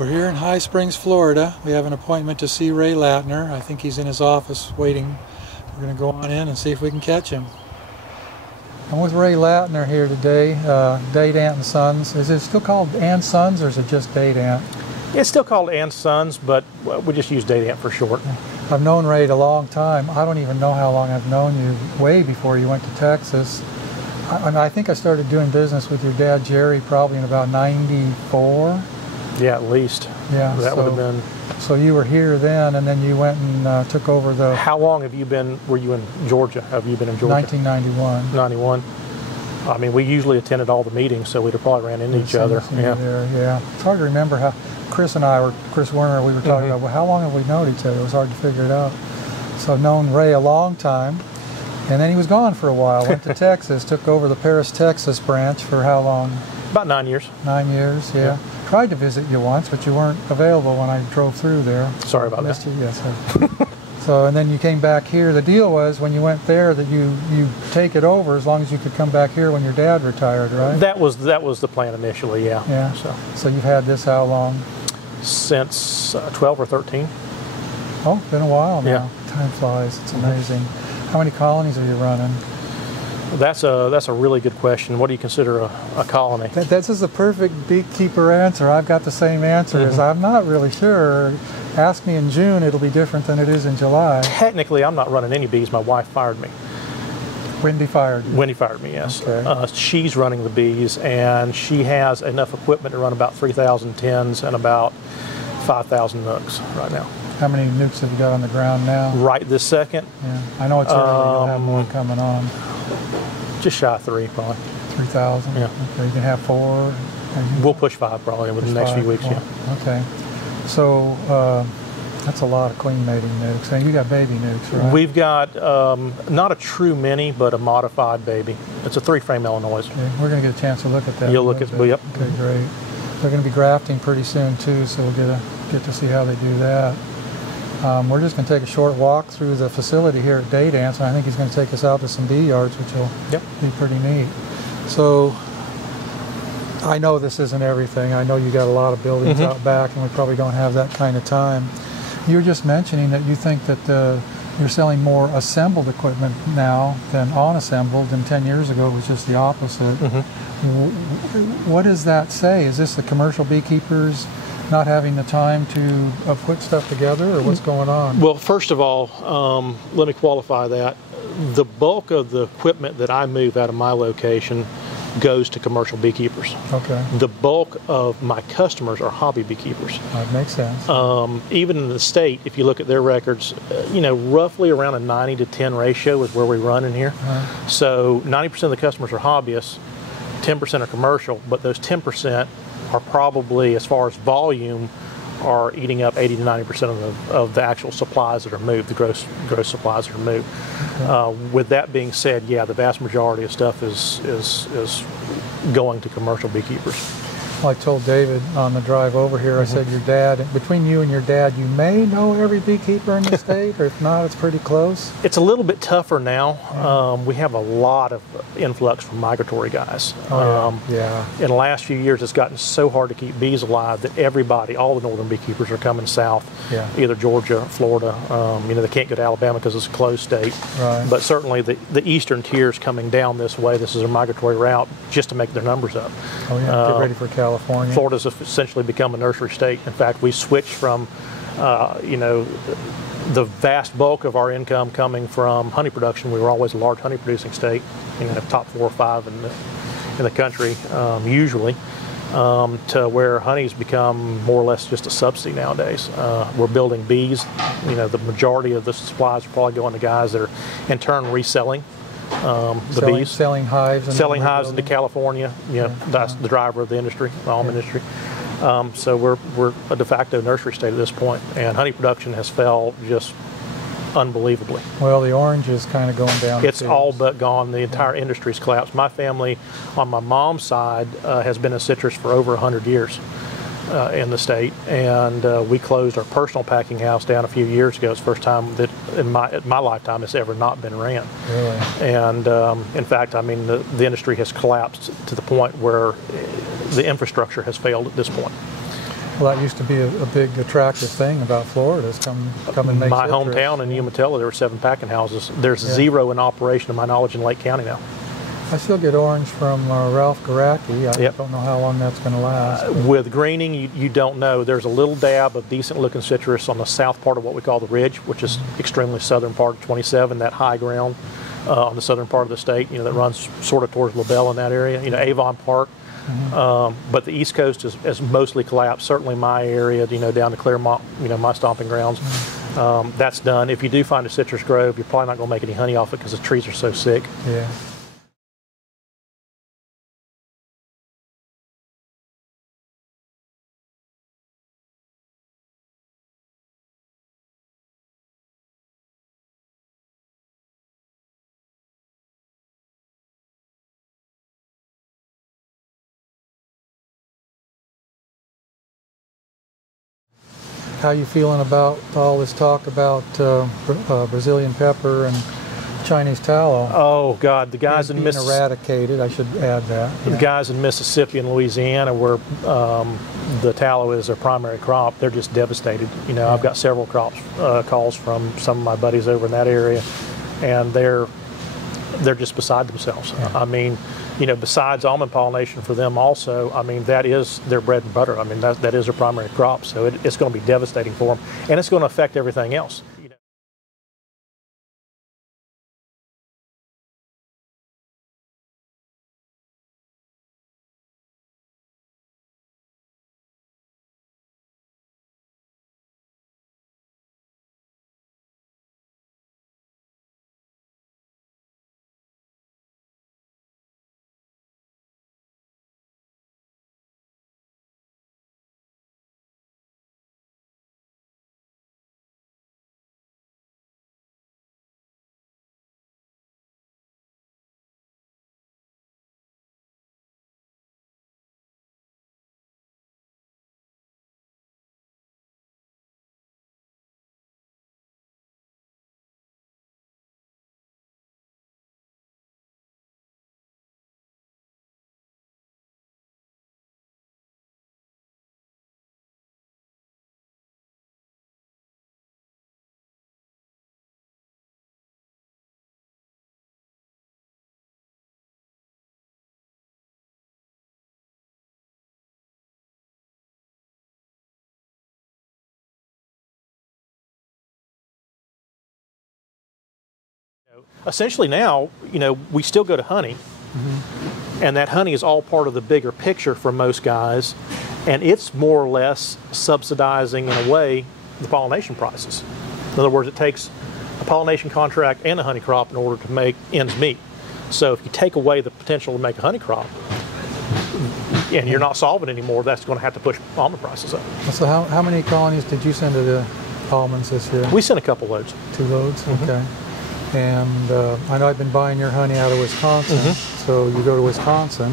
We're here in High Springs, Florida. We have an appointment to see Ray Latner. I think he's in his office waiting. We're going to go on in and see if we can catch him. I'm with Ray Latner here today, Date Ant and Sons. Is it still called Ant Sons or is it just Date Ant? It's still called Ant Sons, but we just use Date Ant for short. I've known Ray a long time. I don't even know how long I've known you, way before you went to Texas. I think I started doing business with your dad, Jerry, probably in about '94. Yeah, at least. Yeah, that would have been. So you were here then, and then you went and took over the. How long have you been? Were you in Georgia? Have you been in Georgia? 1991. 91. I mean, we usually attended all the meetings, so we'd have probably ran into each other. Yeah. Yeah. It's hard to remember how Chris Werner, we were talking about, well, how long have we known each other? It was hard to figure it out. So I've known Ray a long time, and then he was gone for a while. Went to Texas, took over the Paris, Texas branch for how long? About 9 years. 9 years, yeah. Tried to visit you once, but you weren't available when I drove through there. Sorry about that. You. Yes. So, and then you came back here. The deal was when you went there that you take it over as long as you could come back here when your dad retired, right? That was the plan initially, yeah. Yeah. So you've had this how long? Since 12 or 13. Oh, been a while now. Yeah. Time flies. It's amazing. How many colonies are you running? That's a really good question. What do you consider a colony? This is the perfect beekeeper answer. I've got the same answer. Is I'm not really sure. Ask me in June, it'll be different than it is in July. Technically, I'm not running any bees. My wife fired me. Wendy fired you? Wendy fired me, yes. Okay. She's running the bees, and she has enough equipment to run about 3,000 tins and about 5,000 nooks right now. How many nukes have you got on the ground now? Right this second? Yeah, I know it's early. You'll have more coming on. Just shy of 3, probably. 3,000? Yeah. Okay, you can have 4? We'll push 5 probably within the next few weeks, yeah. Okay. So that's a lot of queen mating nukes. And you got baby nukes, right? We've got not a true mini, but a modified baby. It's a 3-frame Illinois. Okay, we're going to get a chance to look at that. You'll look at it, yep. Okay, great. They're going to be grafting pretty soon too, so we'll get to see how they do that. We're just going to take a short walk through the facility here at Date Ants, and I think he's going to take us out to some bee yards, which will be pretty neat. So I know this isn't everything. I know you got a lot of buildings out back, and we probably don't have that kind of time. You were just mentioning that you think that you're selling more assembled equipment now than unassembled, and 10 years ago it was just the opposite. What does that say? Is this the commercial beekeepers not having the time to put stuff together, or what's going on? Well, first of all, let me qualify that. The bulk of the equipment that I move out of my location goes to commercial beekeepers. Okay. The bulk of my customers are hobby beekeepers. That makes sense. Even in the state, if you look at their records, roughly around a 90 to 10 ratio is where we run in here. So 90% of the customers are hobbyists, 10% are commercial, but those 10% are probably, as far as volume, are eating up 80 to 90% of the actual supplies that are moved, the gross supplies that are moved. With that being said, yeah, the vast majority of stuff is going to commercial beekeepers. Well, I told David on the drive over here, I said your dad, between you and your dad, you may know every beekeeper in the state, or if not, it's pretty close. It's a little bit tougher now. We have a lot of influx from migratory guys. In the last few years, it's gotten so hard to keep bees alive that everybody, all the northern beekeepers are coming south, either Georgia, Florida. They can't go to Alabama because it's a closed state. Right. But certainly the eastern tiers coming down this way, this is a migratory route just to make their numbers up. Oh yeah, get ready for California. Florida's essentially become a nursery state. In fact, we switched from, the vast bulk of our income coming from honey production. We were always a large honey producing state, top 4 or 5 in the country, usually, to where honey's become more or less just a subsidy nowadays. We're building bees. The majority of the supplies are probably going to guys that are in turn reselling bees. Selling hives into California. That's the driver of the industry, the almond industry. So we're a de facto nursery state at this point, and honey production has fell just unbelievably. Well, the orange is kind of going down. It's all but gone. The entire industry's collapsed. My family, on my mom's side, has been in citrus for over 100 years. In the state, and we closed our personal packing house down a few years ago. It's the first time that in my lifetime it's ever not been ran. Really? And in fact, the industry has collapsed to the point where the infrastructure has failed at this point. Well, that used to be a big attractive thing about Florida, is come and make My citrus. hometown in Umatilla, there were 7 packing houses. There's 0 in operation, to my knowledge, in Lake County now. I still get orange from Ralph Garacki. I don't know how long that's going to last. With greening, you don't know. There's a little dab of decent-looking citrus on the south part of what we call the Ridge, which is extremely southern part of 27, that high ground on the southern part of the state, that runs sort of towards LaBelle in that area, Avon Park. But the East Coast is mostly collapsed. Certainly my area, down to Claremont, my stomping grounds, that's done. If you do find a citrus grove, you're probably not going to make any honey off it because the trees are so sick. Yeah. How you feeling about all this talk about Brazilian pepper and Chinese tallow? Oh God, the guys in Mississippi, eradicated. I should add that. The guys in Mississippi and Louisiana, where the tallow is their primary crop, they're just devastated. I've got several calls from some of my buddies over in that area, and they're just beside themselves. Yeah. I mean, besides almond pollination for them also, I mean, that is their bread and butter. I mean, that is their primary crop, so it's going to be devastating for them, and it's going to affect everything else. Essentially now, we still go to honey, and that honey is all part of the bigger picture for most guys, and it's more or less subsidizing, in a way, the pollination prices. In other words, it takes a pollination contract and a honey crop in order to make ends meet. So if you take away the potential to make a honey crop, and you're not solving anymore, that's going to have to push almond prices up. So how many colonies did you send to the almonds this year? We sent a couple loads. 2 loads? Okay. And I know I've been buying your honey out of Wisconsin, so you go to Wisconsin.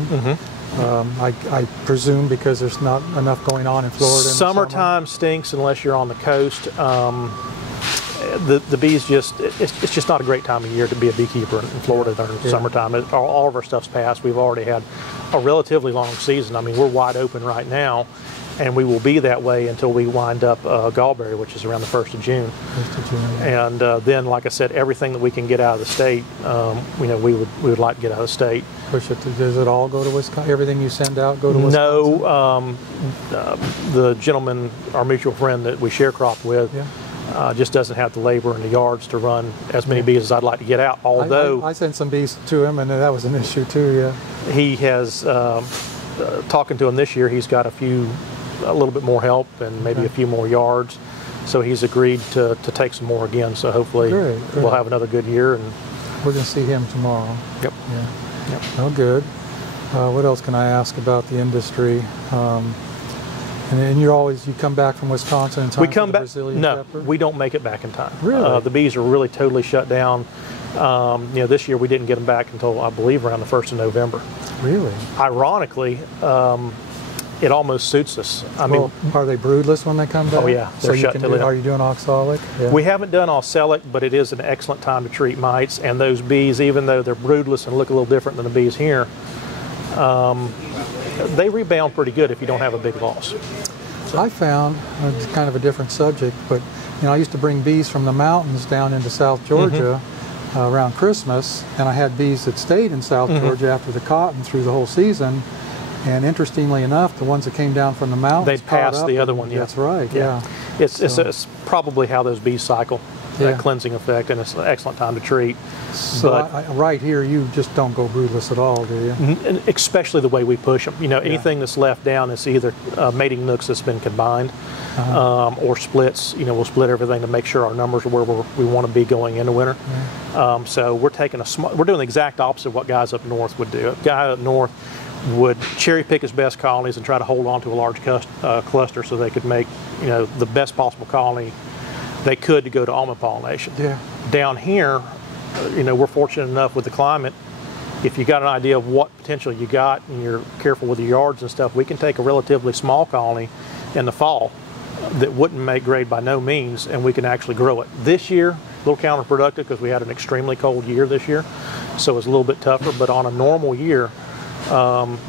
I presume because there's not enough going on in Florida. Summertime stinks unless you're on the coast. The bees it's just not a great time of year to be a beekeeper in Florida during summertime. All of our stuff's passed. We've already had a relatively long season. I mean, we're wide open right now, and we will be that way until we wind up Gallberry, which is around the 1st of June. 1st of June. And then, like I said, everything that we can get out of the state, we would like to get out of the state. Does it all go to Wisconsin? Everything you send out go to Wisconsin? No. The gentleman, our mutual friend that we share crop with, just doesn't have the labor in the yards to run as many bees as I'd like to get out. Although I sent some bees to him, and that was an issue too. He has, talking to him this year, he's got a little bit more help and maybe a few more yards. So he's agreed to take some more again. So hopefully we'll have another good year. And we're going to see him tomorrow. Yep. Yep. Oh, good. What else can I ask about the industry? And you come back from Wisconsin in time we come for the back. Brazilian No, pepper? we don't make it back in time. Really? The bees are really totally shut down. This year we didn't get them back until I believe around the 1st of November. Really? Ironically, it almost suits us. I mean, are they broodless when they come back? Oh yeah, they're shut till Are you doing oxalic? Yeah. We haven't done oxalic, but it is an excellent time to treat mites. And those bees, even though they're broodless and look a little different than the bees here, they rebound pretty good if you don't have a big loss. So. I found, it's kind of a different subject, but I used to bring bees from the mountains down into South Georgia around Christmas, and I had bees that stayed in South Georgia after the cotton through the whole season. And interestingly enough, the ones that came down from the mountains, they passed the other one. Yeah, that's right. Yeah, it's probably how those bees cycle. That cleansing effect, and it's an excellent time to treat. So right here, you just don't go broodless at all, do you? And especially the way we push them. Anything that's left down is either mating nooks that's been combined, or splits. We'll split everything to make sure our numbers are where we want to be going into winter. So we're taking we're doing the exact opposite of what guys up north would do. A guy up north would cherry pick his best colonies and try to hold on to a large cluster so they could make the best possible colony they could to go to almond pollination. Down here, we're fortunate enough with the climate, if you got an idea of what potential you got and you're careful with your yards and stuff, we can take a relatively small colony in the fall that wouldn't make grade by no means, and we can actually grow it. This year, a little counterproductive because we had an extremely cold year this year, so it's a little bit tougher, but on a normal year,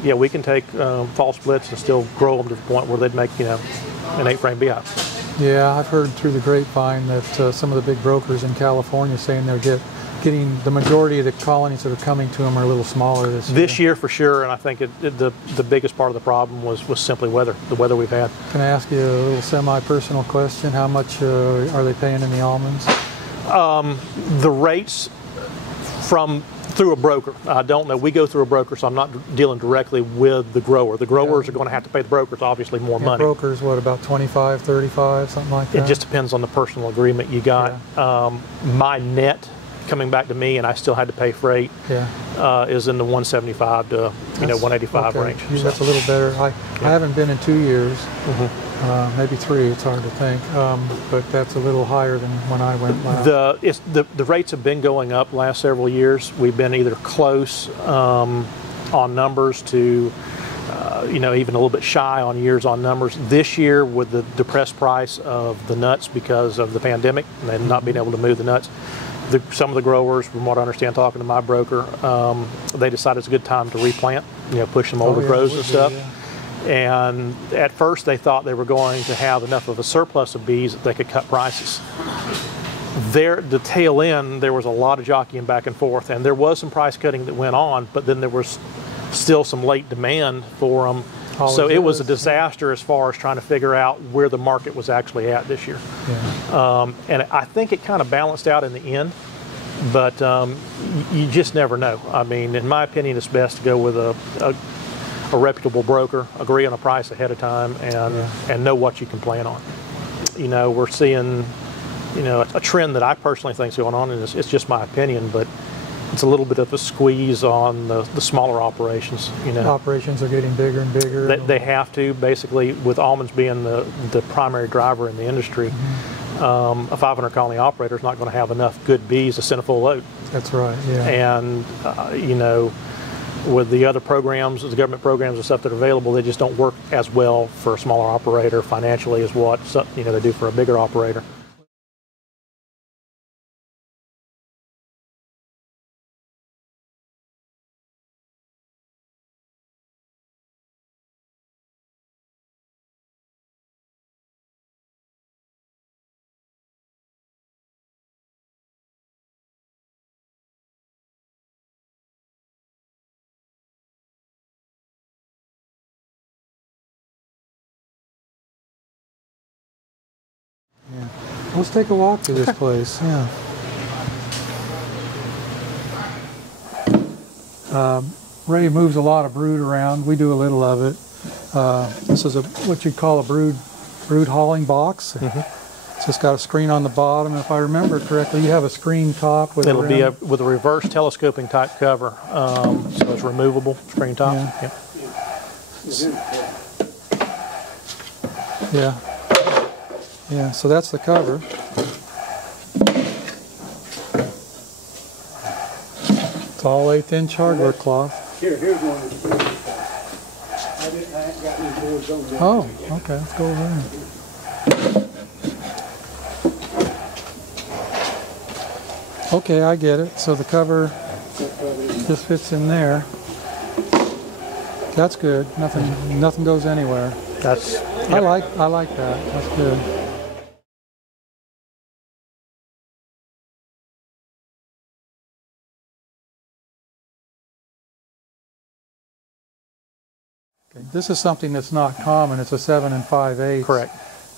we can take fall splits and still grow them to the point where they'd make, an 8-frame beehive. Yeah, I've heard through the grapevine that some of the big brokers in California saying they're getting the majority of the colonies that are coming to them are a little smaller this year. This year for sure, and I think the biggest part of the problem was simply weather, the weather we've had. Can I ask you a little semi-personal question? How much are they paying in the almonds? The rates through a broker. I don't know. We go through a broker, so I'm not dealing directly with the grower. The growers are going to have to pay the brokers obviously more money. Brokers, what, about 25, 35, something like that? It just depends on the personal agreement you got. My net coming back to me, and I still had to pay freight, is in the 175 to 185 range. That's a little better. I haven't been in 2 years, maybe 3. It's hard to think, but that's a little higher than when I went last. The rates have been going up last several years. We've been either close on numbers to even a little bit shy on years on numbers. This year, with the depressed price of the nuts because of the pandemic and not being able to move the nuts, some of the growers, from what I understand talking to my broker, they decided it's a good time to replant, push some older grows and stuff. And at first they thought they were going to have enough of a surplus of bees that they could cut prices. The tail end, there was a lot of jockeying back and forth, and there was some price cutting that went on, but then there was still some late demand for them. So it was a disaster as far as trying to figure out where the market was actually at this year. And I think it kind of balanced out in the end, but you just never know. I mean, in my opinion, it's best to go with a reputable broker, agree on a price ahead of time, and know what you can plan on. We're seeing, a trend that I personally think is going on, and it's just my opinion, but it's a little bit of a squeeze on the smaller operations. Operations are getting bigger and bigger. They have to, basically, with almonds being the primary driver in the industry. A 500 colony operator is not going to have enough good bees to send a full load. That's right. And with the other programs, the government programs and stuff that are available, they just don't work as well for a smaller operator financially as what they do for a bigger operator. Let's take a walk through this place. Ray moves a lot of brood around. We do a little of it. This is what you'd call a brood hauling box. It's just got a screen on the bottom. If I remember correctly, you have a screen top with it'll be with a reverse telescoping type cover, so it's removable screen top. Yeah, so that's the cover. It's all 1/8 inch hardware cloth. Here's one. I haven't got any boards on there. Oh, okay, let's go over there. Okay, I get it. So the cover just fits in there. That's good. Nothing goes anywhere. That's I like that. That's good. Okay. This is something that's not common. It's a 7 5/8. Correct.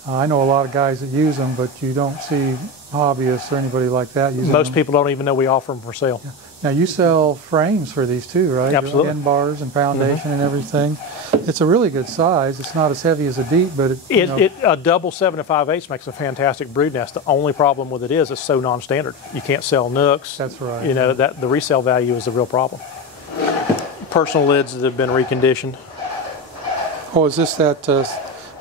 I know a lot of guys that use them, but you don't see hobbyists or anybody like that using them. Most people don't even know we offer them for sale. Yeah. Now you sell frames for these too, right? Absolutely. End bars and foundation and everything. It's a really good size. It's not as heavy as a deep, but a double 7 5/8 makes a fantastic brood nest. The only problem with it is it's so non-standard. You can't sell nooks. That's right. You know, that the resale value is the real problem. Personal lids that have been reconditioned. Oh, is this that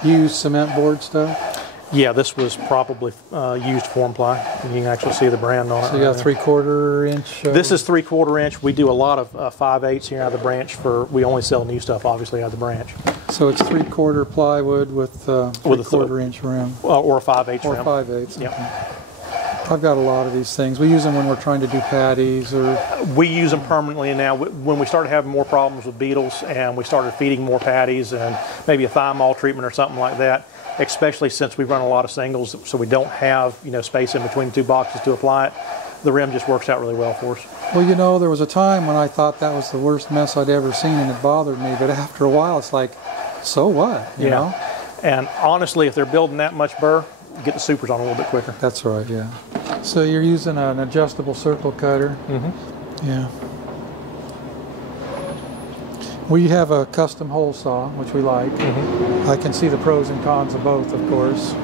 used cement board stuff? Yeah, this was probably used form ply. And you can actually see the brand on it. So you got 3/4 inch? This is 3/4 inch. We do a lot of 5/8 here out of the branch. We only sell new stuff, obviously, out of the branch. So it's 3/4 plywood with 3/4 inch rim? Or a 5/8 rim. Or 5/8. Yep. Okay. I've got a lot of these things. We use them when we're trying to do patties or... We use them permanently now. When we started having more problems with beetles and we started feeding more patties and maybe a thiamol treatment or something like that, especially since we run a lot of singles, so we don't have space in between the two boxes to apply it, the rim just works out really well for us. Well, there was a time when I thought that was the worst mess I'd ever seen and it bothered me, but after a while it's like, so what, you know? And honestly, if they're building that much burr, get the supers on a little bit quicker. That's right, yeah. So you're using an adjustable circle cutter. Mm-hmm. Yeah. We have a custom hole saw, which we like. Mm-hmm. I can see the pros and cons of both, of course.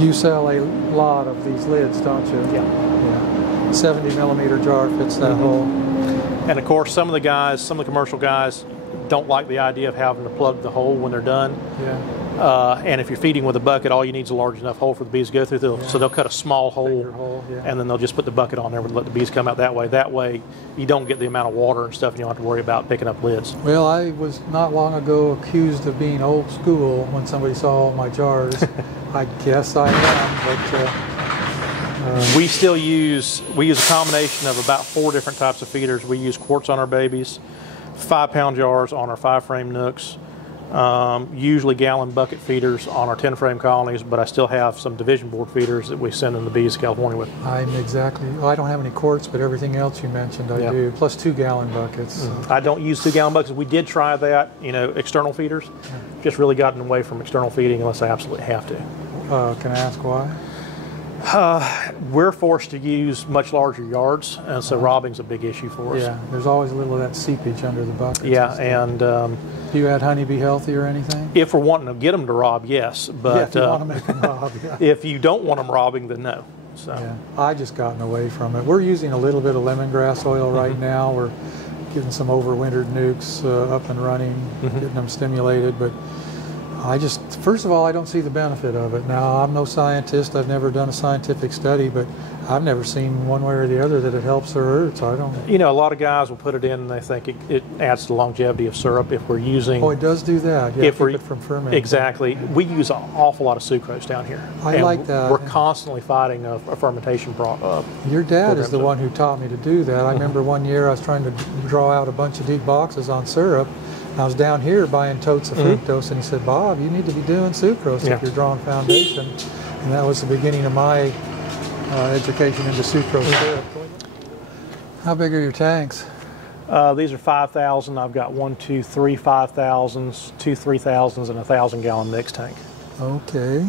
You sell a lot of these lids, don't you? Yeah. 70 millimeter jar fits that hole. And of course, some of the commercial guys don't like the idea of having to plug the hole when they're done. Yeah. And if you're feeding with a bucket, all you need is a large enough hole for the bees to go through. So they'll cut a small hole, and then they'll just put the bucket on there and let the bees come out that way. That way, you don't get the amount of water and stuff, and you don't have to worry about picking up lids. Well, I was not long ago accused of being old school when somebody saw all my jars. I guess I am, but... we use a combination of about 4 different types of feeders. We use quartz on our babies, 5-pound jars on our 5-frame nooks, usually gallon bucket feeders on our 10-frame colonies, but I still have some division board feeders that we send in the bees to California with. I don't have any quartz, but everything else you mentioned I do, plus 2-gallon buckets. Mm-hmm. I don't use 2-gallon buckets. We did try that, external feeders. Just really gotten away from external feeding unless I absolutely have to. Can I ask why? We're forced to use much larger yards, and so robbing's a big issue for us. Yeah, there's always a little of that seepage under the buckets. Yeah, and do you add honeybee healthy or anything? If we're wanting to get them to rob, yes, but if you want to make them rob, if you don't want them robbing, then no. So I just gotten away from it. We're using a little bit of lemongrass oil right now. We're getting some overwintered nukes up and running, getting them stimulated, but first of all, I don't see the benefit of it. Now, I'm no scientist. I've never done a scientific study, but I've never seen one way or the other that it helps or hurts. I don't. A lot of guys will put it in and they think it adds to the longevity of syrup if we're using... Oh, it does do that. Yeah, keep it from fermenting. Exactly. We use an awful lot of sucrose down here. I like that. We're constantly fighting a fermentation problem. Your dad is the one who taught me to do that. I remember one year I was trying to draw out a bunch of deep boxes on syrup. I was down here buying totes of fructose, and he said, "Bob, you need to be doing sucrose if you're drawing foundation." And that was the beginning of my education into sucrose syrup. How big are your tanks? These are 5,000. I've got 1, 2, 3 5,000s, 2 3,000s, and a 1,000-gallon mixed tank. Okay.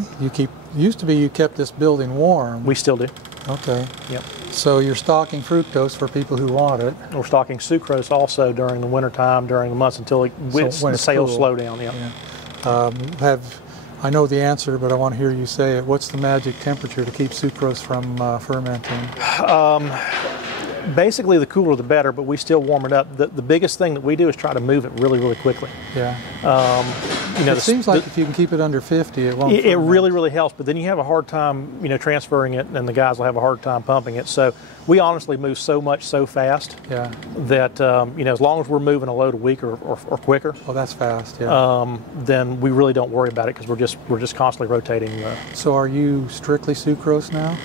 Used to be you kept this building warm. We still do. Okay. Yep. So you're stocking fructose for people who want it. We're stocking sucrose also during the wintertime, during the months until the sales slow down. Yeah. I know the answer, but I want to hear you say it. What's the magic temperature to keep sucrose from fermenting? Basically, the cooler the better, but we still warm it up. The biggest thing that we do is try to move it really, really quickly. Yeah. It seems like if you can keep it under 50, it won't. It really, really helps. But then you have a hard time, transferring it, and the guys will have a hard time pumping it. So we honestly move so much so fast that as long as we're moving a load a week or quicker. Oh, that's fast. Yeah. Then we really don't worry about it because we're just constantly rotating. So are you strictly sucrose now?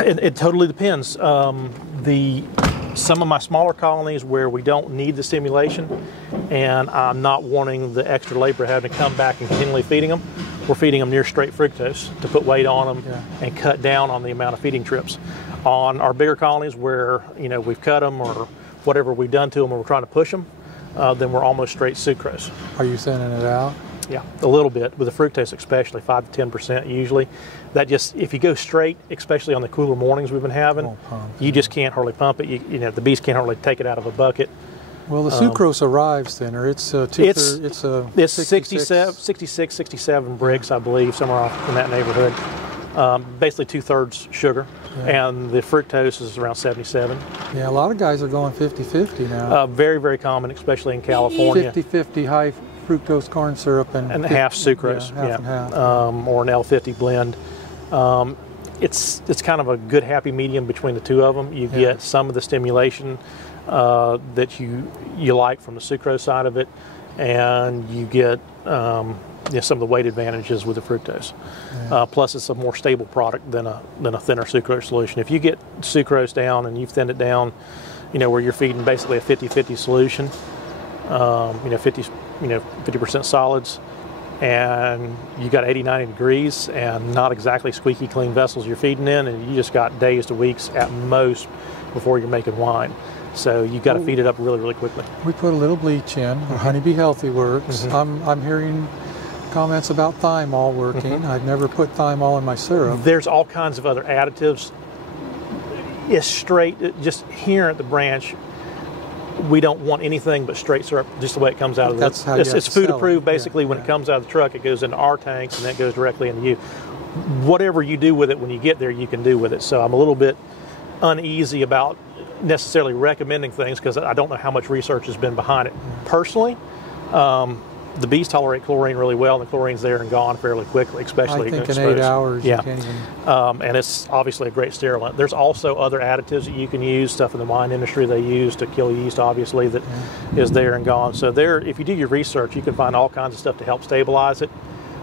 It totally depends. The Some of my smaller colonies where we don't need the stimulation and I'm not wanting the extra labor having to come back and continually feeding them, we're feeding them near straight fructose to put weight on them and cut down on the amount of feeding trips. On our bigger colonies where we've cut them or whatever we've done to them and we're trying to push them, then we're almost straight sucrose. Are you sending it out? Yeah, a little bit, with the fructose especially, 5 to 10% usually. That just, if you go straight, especially on the cooler mornings we've been having, you just can't hardly pump it. The bees can't hardly take it out of a bucket. Well, the sucrose arrives thinner. It's 66, 67 bricks, I believe, somewhere off in that neighborhood. Basically 2/3 sugar, and the fructose is around 77. Yeah, a lot of guys are going 50-50 now. Very, very common, especially in California. 50-50 high fructose corn syrup and half sucrose, half and half. Or an L50 blend. It's kind of a good happy medium between the two of them. You get some of the stimulation that you like from the sucrose side of it, and you get some of the weight advantages with the fructose. Plus, it's a more stable product than a thinner sucrose solution. If you get sucrose down and you've thinned it down, where you're feeding basically a 50-50 solution, 50% solids, and you got 80-90 degrees and not exactly squeaky clean vessels you're feeding in, and you just got days to weeks at most before you're making wine. So you got to feed it up really, really quickly. We put a little bleach in. Honeybee Healthy works. I'm hearing comments about thymol working. I've never put thymol in my syrup. There's all kinds of other additives. It's straight, just here at the branch, we don't want anything but straight syrup, just the way it comes out of the That's how you it's food approved, it. basically. When it comes out of the truck, it goes into our tanks and then it goes directly into you. Whatever you do with it when you get there, you can do with it. So I'm a little bit uneasy about necessarily recommending things because I don't know how much research has been behind it. Personally, the bees tolerate chlorine really well, and the chlorine's there and gone fairly quickly, especially I think in exposed. 8 hours you can't even... And it's obviously a great sterilant. There's also other additives that you can use, stuff in the wine industry they use to kill yeast, obviously, that is there and gone. So there, if you do your research, you can find all kinds of stuff to help stabilize it.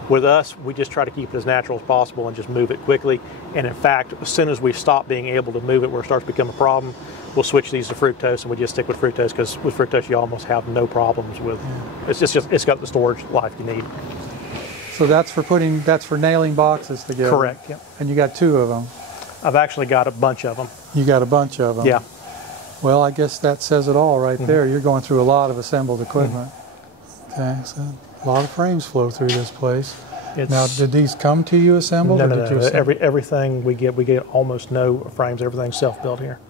With us, we just try to keep it as natural as possible and just move it quickly. And in fact, as soon as we stop being able to move it where it starts to become a problem, we'll switch these to fructose, and we just stick with fructose because with fructose you almost have no problems with. It's got the storage life you need. So that's for nailing boxes together. Correct. Yeah. And you got 2 of them. I've actually got a bunch of them. You got a bunch of them. Yeah. Well, I guess that says it all right there. You're going through a lot of assembled equipment. Okay, so a lot of frames flow through this place. Now, did these come to you assembled? No. Everything we get almost no frames. Everything's self-built here.